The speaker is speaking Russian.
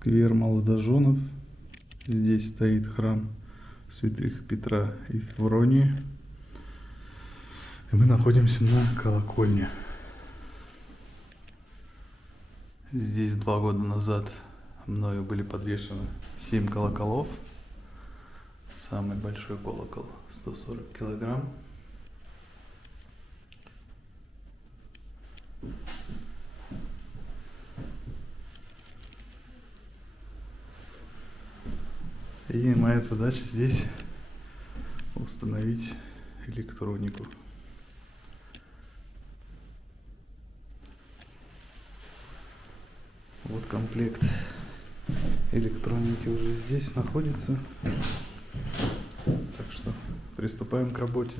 Сквер молодоженов. Здесь стоит храм святых Петра и Февронии. И мы находимся на колокольне. Здесь 2 года назад мною были подвешены 7 колоколов. Самый большой колокол 140 килограмм. И моя задача здесь установить электронику. Вот комплект электроники уже здесь находится. Так что приступаем к работе.